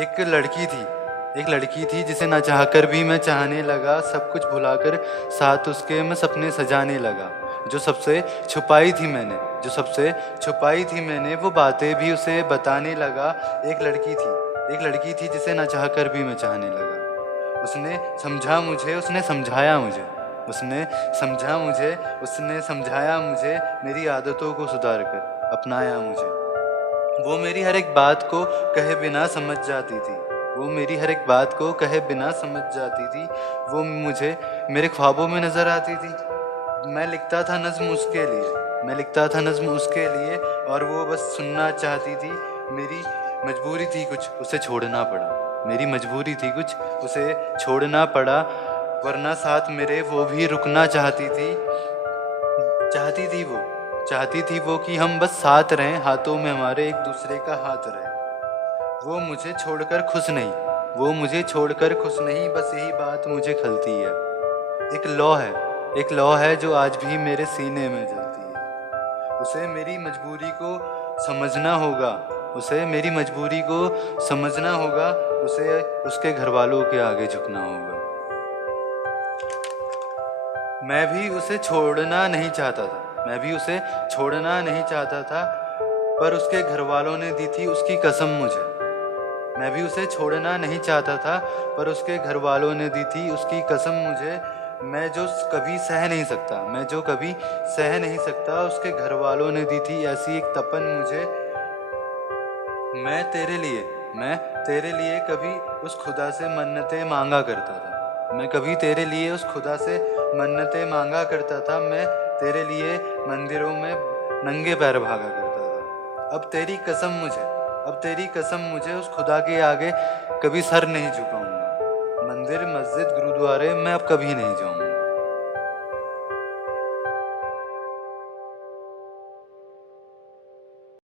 एक लड़की थी जिसे ना चाहकर भी मैं चाहने लगा। सब कुछ भुलाकर साथ उसके मैं सपने सजाने लगा। जो सबसे छुपाई थी मैंने वो बातें भी उसे बताने लगा। एक लड़की थी जिसे ना चाहकर भी मैं चाहने लगा। उसने समझा मुझे, उसने समझाया मुझे, उसने समझाया मुझे, मेरी आदतों को सुधार कर अपनाया मुझे। वो मेरी हर एक बात को कहे बिना समझ जाती थी। वो मेरी हर एक बात को कहे बिना समझ जाती थी। वो मुझे मेरे ख्वाबों में नजर आती थी। मैं लिखता था नज्म उसके लिए और वो बस सुनना चाहती थी। मेरी मजबूरी थी कुछ उसे छोड़ना पड़ा। वरना साथ मेरे वो भी रुकना चाहती थी वो कि हम बस साथ रहें, हाथों में हमारे एक दूसरे का हाथ रहे। वो मुझे छोड़कर खुश नहीं, बस यही बात मुझे खलती है। एक लौ है जो आज भी मेरे सीने में जलती है। उसे मेरी मजबूरी को समझना होगा, उसे उसके घर वालों के आगे झुकना होगा। मैं भी उसे छोड़ना नहीं चाहता था, पर उसके घर वालों ने दी थी उसकी कसम मुझे। मैं भी उसे छोड़ना नहीं चाहता था, पर उसके घर वालों ने दी थी उसकी कसम मुझे। मैं जो कभी सह नहीं सकता, उसके घर वालों ने दी थी ऐसी एक तपन मुझे। मैं तेरे लिए कभी उस खुदा से मन्नतें मांगा करता था। मैं तेरे लिए मंदिरों में नंगे पैर भागा करता था। अब तेरी कसम मुझे उस खुदा के आगे कभी सर नहीं झुकाऊंगा। मंदिर मस्जिद गुरुद्वारे मैं अब कभी नहीं जाऊंगा।